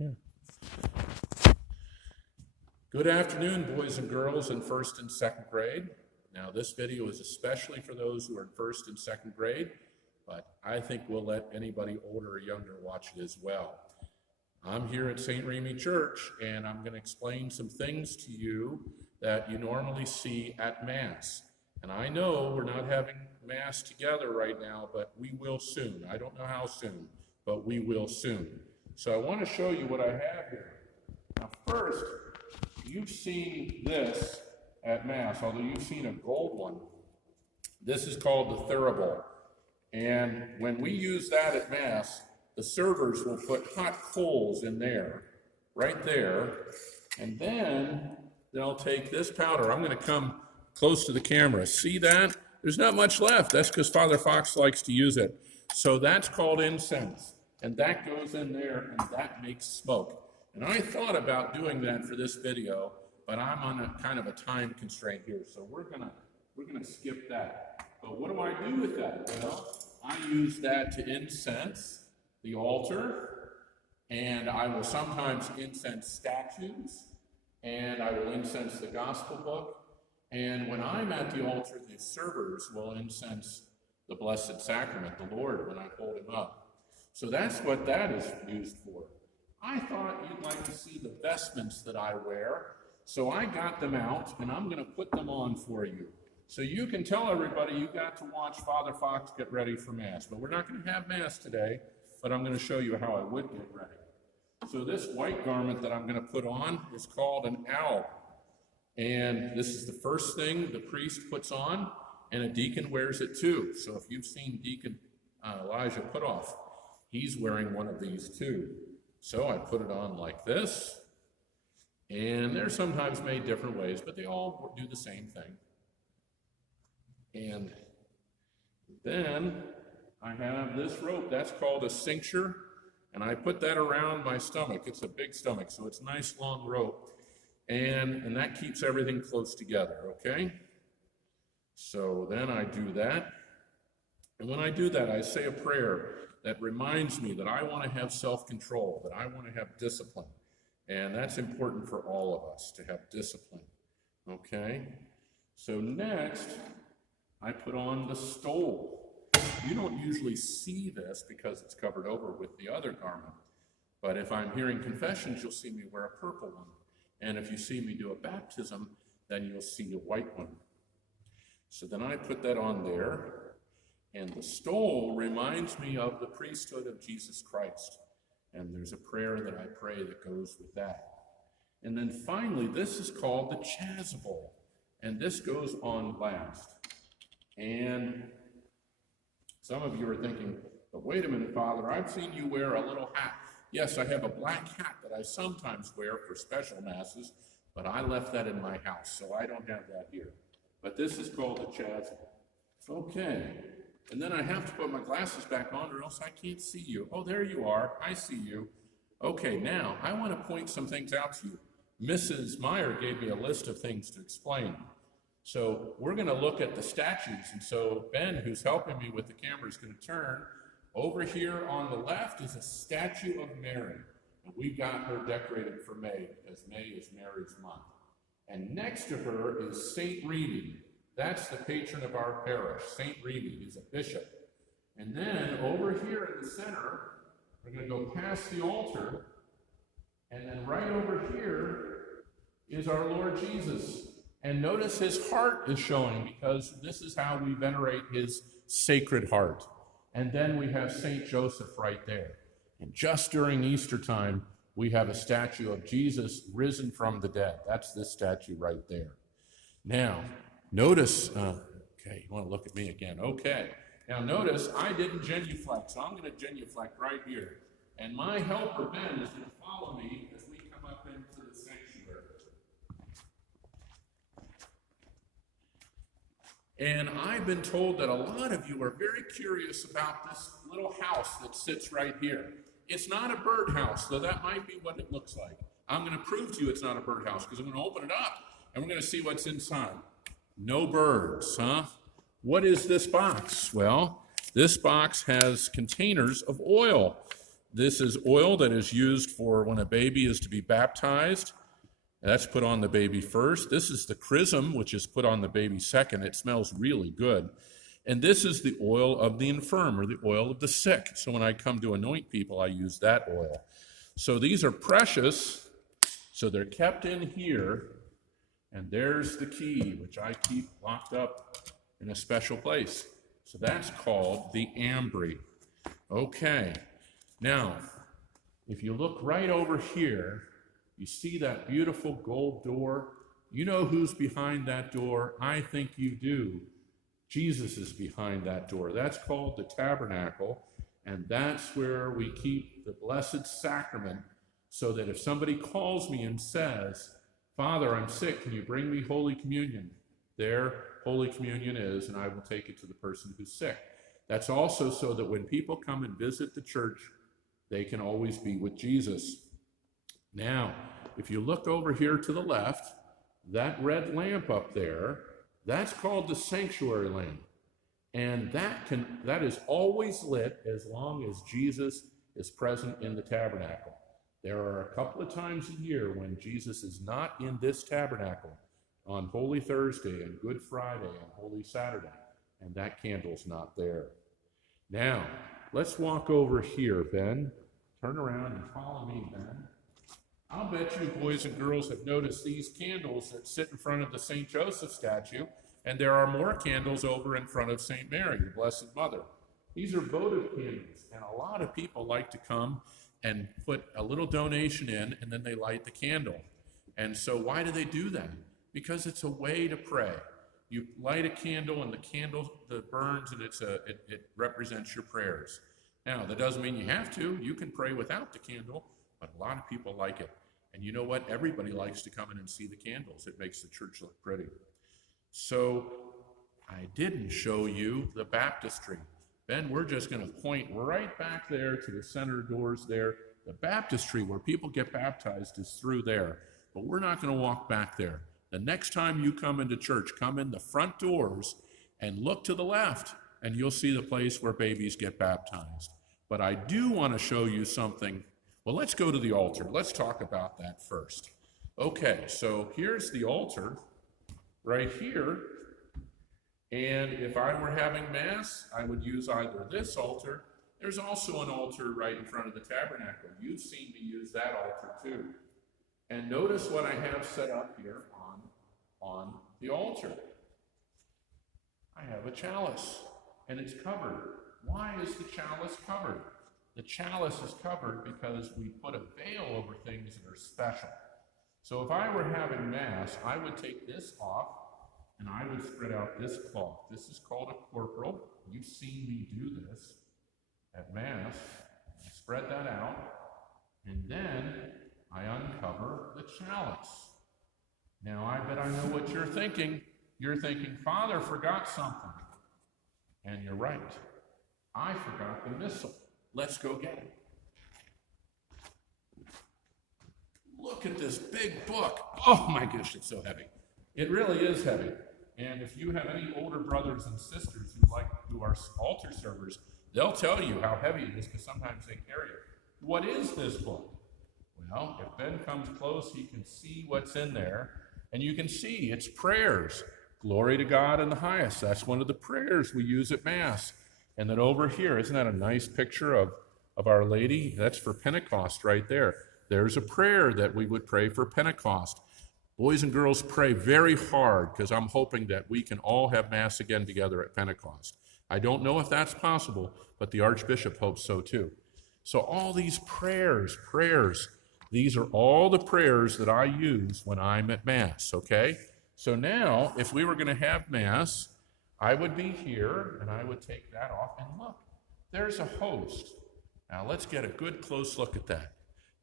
Yeah. Good afternoon, boys and girls in first and second grade. Now, this video is especially for those who are in first and second grade, but I think we'll let anybody older or younger watch it as well. I'm here at St. Remi Church, and I'm going to explain some things to you that you normally see at Mass. And I know we're not having Mass together right now, but we will soon. I don't know how soon, but we will soon. So I want to show you what I have here. Now, first, you've seen this at Mass, although you've seen a gold one. This is called the thurible. And when we use that at Mass, the servers will put hot coals in there, right there, and then they'll take this powder. I'm going to come close to the camera. See that? There's not much left. That's because Father Fox likes to use it. So that's called incense, and that goes in there, and that makes smoke. And I thought about doing that for this video, but I'm on a kind of a time constraint here, so we're gonna skip that. But what do I do with that? Well, I use that to incense the altar, and I will sometimes incense statues, and I will incense the gospel book, and when I'm at the altar, the servers will incense the Blessed Sacrament, the Lord, when I hold him up. So that's what that is used for. I thought you'd like to see the vestments that I wear, so I got them out, and I'm going to put them on for you. So you can tell everybody you got to watch Father Fox get ready for Mass. But we're not going to have Mass today, but I'm going to show you how I would get ready. So this white garment that I'm going to put on is called an alb. And this is the first thing the priest puts on, and a deacon wears it too. So if you've seen Deacon Elijah Putoff, he's wearing one of these too. So I put it on like this, and they're sometimes made different ways, but they all do the same thing. And then I have this rope, that's called a cincture, and I put that around my stomach. It's a big stomach, so it's a nice long rope, and that keeps everything close together, okay? So then I do that, and when I do that, I say a prayer that reminds me that I want to have self-control, that I want to have discipline. And that's important for all of us, to have discipline, okay? So next, I put on the stole. You don't usually see this because it's covered over with the other garment. But if I'm hearing confessions, you'll see me wear a purple one. And if you see me do a baptism, then you'll see a white one. So then I put that on there. And the stole reminds me of the priesthood of Jesus Christ. And there's a prayer that I pray that goes with that. And then finally, this is called the chasuble. And this goes on last. And some of you are thinking, but wait a minute, Father, I've seen you wear a little hat. Yes, I have a black hat that I sometimes wear for special masses, but I left that in my house, so I don't have that here. But this is called the chasuble. Okay. And then I have to put my glasses back on or else I can't see you. Oh, there you are. I see you. Okay, now I want to point some things out to you. Mrs. Meyer gave me a list of things to explain. So we're going to look at the statues. And so Ben, who's helping me with the camera, is going to turn. Over here on the left is a statue of Mary. And we've got her decorated for May, because May is Mary's month. And next to her is St. Remi. That's the patron of our parish, St. Remi. He's a bishop. And then over here in the center, we're going to go past the altar, and then right over here is our Lord Jesus. And notice his heart is showing, because this is how we venerate his sacred heart. And then we have St. Joseph right there. And just during Easter time, we have a statue of Jesus risen from the dead. That's this statue right there. Now, notice, okay, you want to look at me again. Okay. Now notice I didn't genuflect, so I'm going to genuflect right here. And my helper, Ben, is going to follow me as we come up into the sanctuary. And I've been told that a lot of you are very curious about this little house that sits right here. It's not a birdhouse, though that might be what it looks like. I'm going to prove to you it's not a birdhouse, because I'm going to open it up, and we're going to see what's inside. No birds, huh? What is this box? Well, this box has containers of oil. This is oil that is used for when a baby is to be baptized. That's put on the baby first. This is the chrism, which is put on the baby second. It smells really good. And this is the oil of the infirm, or the oil of the sick. So when I come to anoint people, I use that oil. So these are precious. So they're kept in here. And there's the key, which I keep locked up in a special place. So that's called the ambry. Okay. Now, if you look right over here, you see that beautiful gold door? You know who's behind that door? I think you do. Jesus is behind that door. That's called the tabernacle, and that's where we keep the Blessed Sacrament, so that if somebody calls me and says, Father, I'm sick, can you bring me Holy Communion? There, Holy Communion is, and I will take it to the person who's sick. That's also so that when people come and visit the church, they can always be with Jesus. Now, if you look over here to the left, that red lamp up there, that's called the sanctuary lamp. And that is always lit as long as Jesus is present in the tabernacle. There are a couple of times a year when Jesus is not in this tabernacle, on Holy Thursday and Good Friday and Holy Saturday, and that candle's not there. Now, let's walk over here, Ben. Turn around and follow me, Ben. I'll bet you boys and girls have noticed these candles that sit in front of the St. Joseph statue, and there are more candles over in front of St. Mary, your Blessed Mother. These are votive candles, and a lot of people like to come and put a little donation in, and then they light the candle. And so why do they do that? Because it's a way to pray. You light a candle, and the candle that burns, and it represents your prayers. Now, that doesn't mean you have to. You can pray without the candle, but a lot of people like it. And you know what? Everybody likes to come in and see the candles. It makes the church look pretty. So I didn't show you the baptistry. Ben, we're just going to point right back there to the center doors there. The baptistry where people get baptized is through there, but we're not going to walk back there. The next time you come into church, come in the front doors and look to the left, and you'll see the place where babies get baptized. But I do want to show you something. Well, let's go to the altar. Let's talk about that first. Okay, so here's the altar right here. And if I were having Mass, I would use either this altar. There's also an altar right in front of the tabernacle. You've seen me use that altar too. And notice what I have set up here on the altar. I have a chalice, and it's covered. Why is the chalice covered? The chalice is covered because we put a veil over things that are special. So if I were having Mass, I would take this off, and I would spread out this cloth. This is called a corporal. You've seen me do this at Mass. I spread that out, and then I uncover the chalice. Now, I bet I know what you're thinking. You're thinking, Father forgot something. And you're right. I forgot the missal. Let's go get it. Look at this big book. Oh my gosh, it's so heavy. It really is heavy. And if you have any older brothers and sisters who are altar servers, they'll tell you how heavy it is because sometimes they carry it. What is this book? Well, if Ben comes close, he can see what's in there. And you can see it's prayers. Glory to God in the highest. That's one of the prayers we use at Mass. And then over here, isn't that a nice picture of Our Lady? That's for Pentecost right there. There's a prayer that we would pray for Pentecost. Boys and girls, pray very hard because I'm hoping that we can all have Mass again together at Pentecost. I don't know if that's possible, but the Archbishop hopes so too. So all these prayers, these are all the prayers that I use when I'm at Mass, okay? So now, if we were going to have Mass, I would be here, and I would take that off, and look, there's a host. Now, let's get a good close look at that.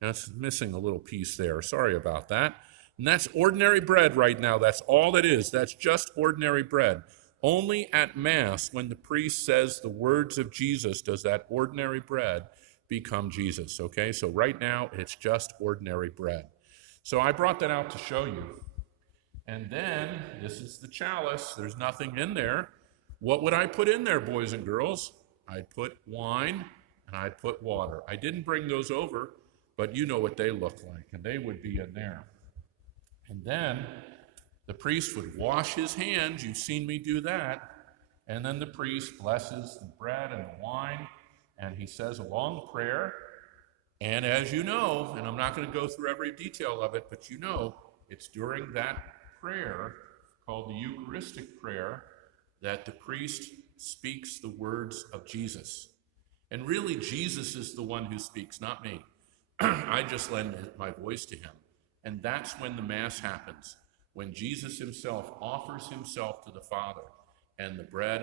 Now, it's missing a little piece there. Sorry about that. And that's ordinary bread right now. That's all it is. That's just ordinary bread. Only at Mass, when the priest says the words of Jesus, does that ordinary bread become Jesus, okay? So right now, it's just ordinary bread. So I brought that out to show you. And then, this is the chalice. There's nothing in there. What would I put in there, boys and girls? I'd put wine, and I'd put water. I didn't bring those over, but you know what they look like, and they would be in there. And then the priest would wash his hands. You've seen me do that. And then the priest blesses the bread and the wine, and he says a long prayer. And as you know, and I'm not going to go through every detail of it, but you know, it's during that prayer, called the Eucharistic prayer, that the priest speaks the words of Jesus. And really, Jesus is the one who speaks, not me. I just lend my voice to him. And that's when the Mass happens, when Jesus himself offers himself to the Father, and the bread